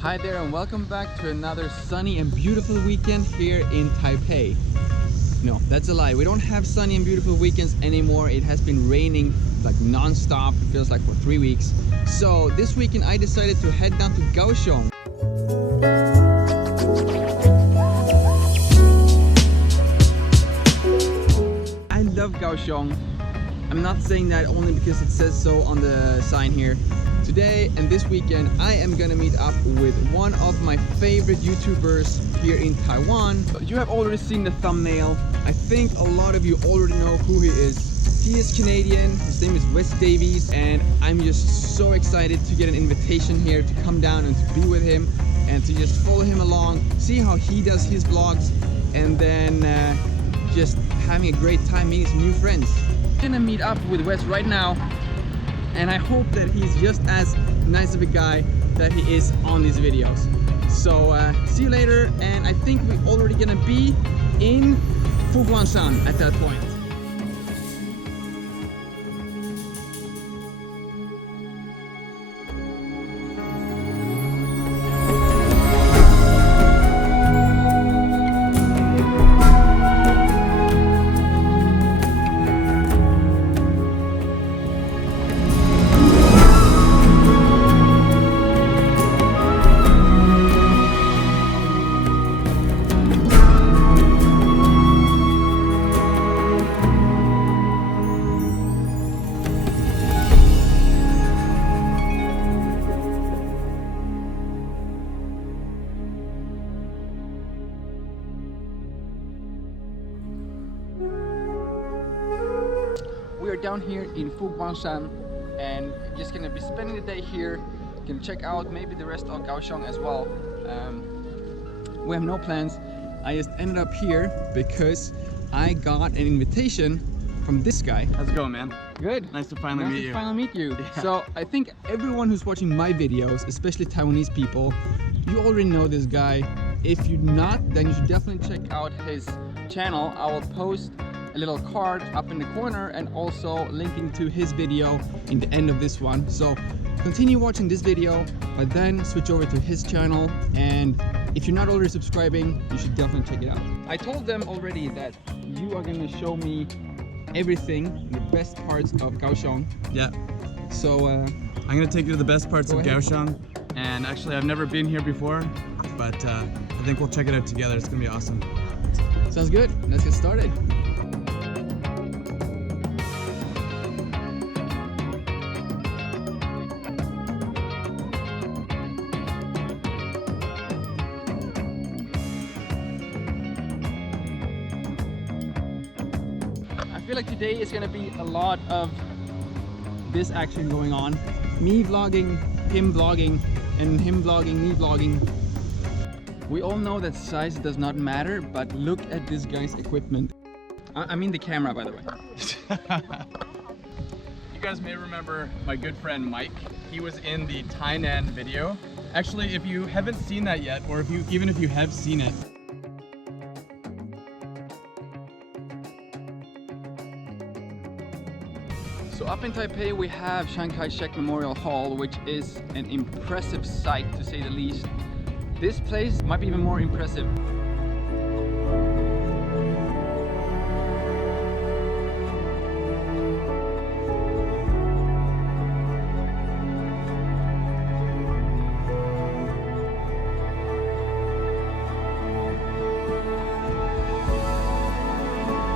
Hi there and welcome back to another sunny and beautiful weekend here in Taipei. No, that's a lie. We don't have sunny and beautiful weekends anymore. It has been raining like non-stop. It feels like for 3 weeks. So this weekend I decided to head down to Kaohsiung. I love Kaohsiung. I'm not saying that only because it says so on the sign here. Today and this weekend I am gonna meet up with one of my favorite YouTubers here in Taiwan. You have already seen the thumbnail. I think a lot of you already know who he is. He is Canadian, his name is Wes Davies, and I'm just so excited to get an invitation here to come down and to be with him and to just follow him along, see how he does his vlogs, and then just having a great time meeting some new friends. I'm gonna meet up with Wes right now, and I hope that he's just as nice of a guy that he is on these videos. So see you later, and I think we're already gonna be in Fuguanshan at that point. We are down here in Fuguanshan and just gonna be spending the day here. Can check out maybe the rest of Kaohsiung as well. We have no plans. I just ended up here because I got an invitation from this guy. How's it going, man? Good. Nice to finally meet you. Finally meet you. Yeah. So I think everyone who's watching my videos, especially Taiwanese people, you already know this guy. If you're not, then you should definitely check out his channel. I will post a little card up in the corner and also linking to his video in the end of this one. So continue watching this video, but then switch over to his channel, and if you're not already subscribing, you should definitely check it out. I told them already that you are gonna show me everything, the best parts of Kaohsiung. Yeah. So I'm gonna take you to the best parts of Kaohsiung, and actually I've never been here before, but I think we'll check it out together. It's gonna be awesome. Sounds good. Let's get started. I feel like today is gonna be a lot of this action going on. Me vlogging, him vlogging, and him vlogging, me vlogging. We all know that size does not matter, but look at this guy's equipment. I mean the camera, by the way. You guys may remember my good friend Mike. He was in the Tainan video. Actually, if you haven't seen that yet, or even if you have seen it, So up in Taipei we have Chiang Kai-shek Memorial Hall, which is an impressive sight to say the least. This place might be even more impressive.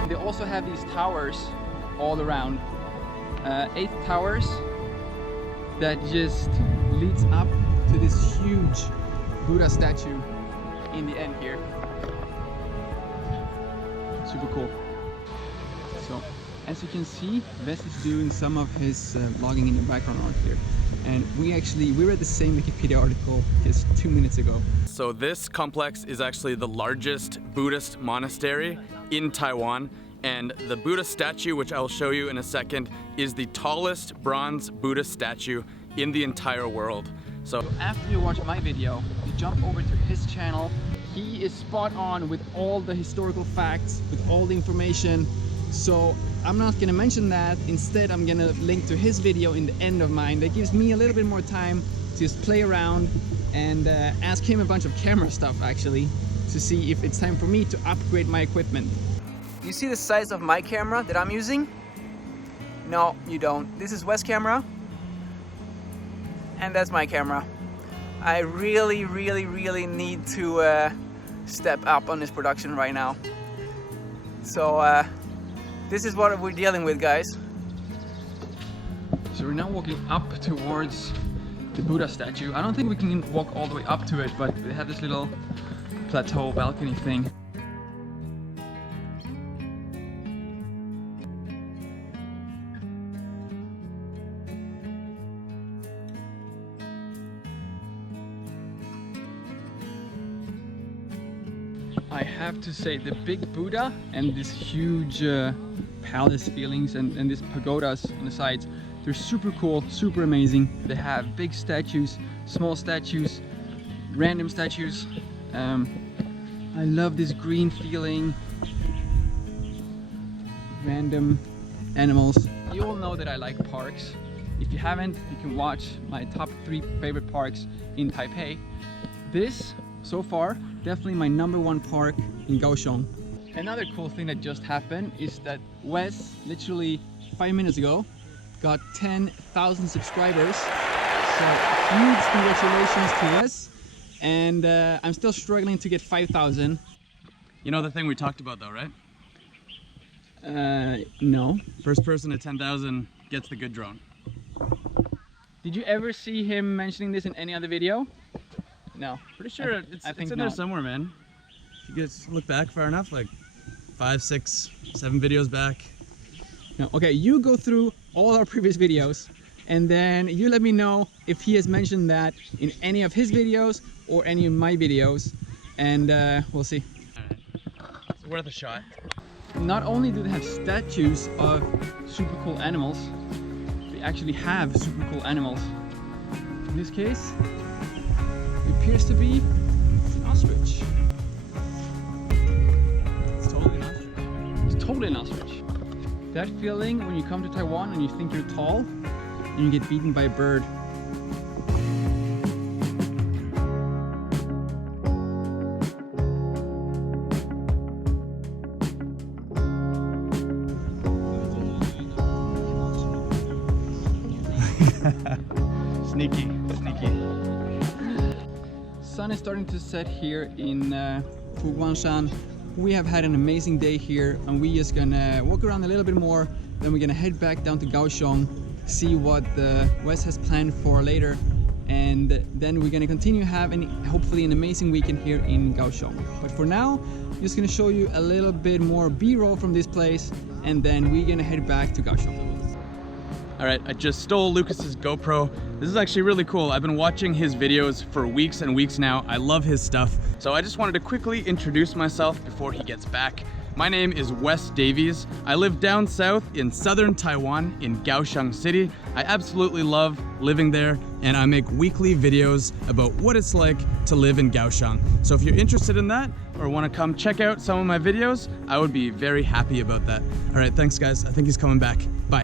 They also have these towers all around. 8 towers that just leads up to this huge Buddha statue in the end here. Super cool. So as you can see, Wes is doing some of his vlogging in the background art here, and we read the same Wikipedia article just 2 minutes ago. so this complex is actually the largest Buddhist monastery in Taiwan. And the Buddha statue, which I'll show you in a second, is the tallest bronze Buddha statue in the entire world. So after you watch my video, you jump over to his channel. He is spot on with all the historical facts, with all the information. So I'm not gonna mention that. Instead, I'm gonna link to his video in the end of mine. That gives me a little bit more time to just play around and ask him a bunch of camera stuff actually to see if it's time for me to upgrade my equipment. You see the size of my camera that I'm using? No, you don't. This is Wes' camera, and that's my camera. I really need to step up on this production right now. So this is what we're dealing with, guys. So we're now walking up towards the Buddha statue. I don't think we can walk all the way up to it, but they have this little plateau balcony thing. I have to say, the big Buddha and this huge palace feelings and these pagodas on the sides, they're super cool, super amazing. They have big statues, small statues, random statues. I love this green feeling, random animals. You all know that I like parks. If you haven't, you can watch my top 3 favorite parks in Taipei. This, so far, definitely my #1 park in Kaohsiung. Another cool thing that just happened is that Wes, literally 5 minutes ago, got 10,000 subscribers. So huge congratulations to Wes. And I'm still struggling to get 5,000. You know the thing we talked about though, right? No. First person to 10,000 gets the good drone. Did you ever see him mentioning this in any other video? No. Pretty sure it's in there somewhere, man. If you guys look back far enough, like 5, 6, 7 videos back. No. Okay, you go through all our previous videos and then you let me know if he has mentioned that in any of his videos or any of my videos, and we'll see. Alright. It's worth a shot. Not only do they have statues of super cool animals, they actually have super cool animals. In this case, it appears to be an ostrich. It's totally an ostrich. It's totally an ostrich. That feeling when you come to Taiwan and you think you're tall and you get beaten by a bird. Sneaky. Sun is starting to set here in Fuguangshan. We have had an amazing day here and we're just gonna walk around a little bit more, then we're gonna head back down to Kaohsiung, see what Wes has planned for later, and then we're gonna continue having hopefully an amazing weekend here in Kaohsiung. But for now, I'm just gonna show you a little bit more B-roll from this place, and then we're gonna head back to Kaohsiung. Alright, I just stole Lucas's GoPro. This is actually really cool. I've been watching his videos for weeks and weeks now. I love his stuff. So I just wanted to quickly introduce myself before he gets back. My name is Wes Davies. I live down south in southern Taiwan in Kaohsiung City. I absolutely love living there, and I make weekly videos about what it's like to live in Kaohsiung. So if you're interested in that or want to come check out some of my videos, I would be very happy about that. Alright, thanks guys. I think he's coming back. Bye.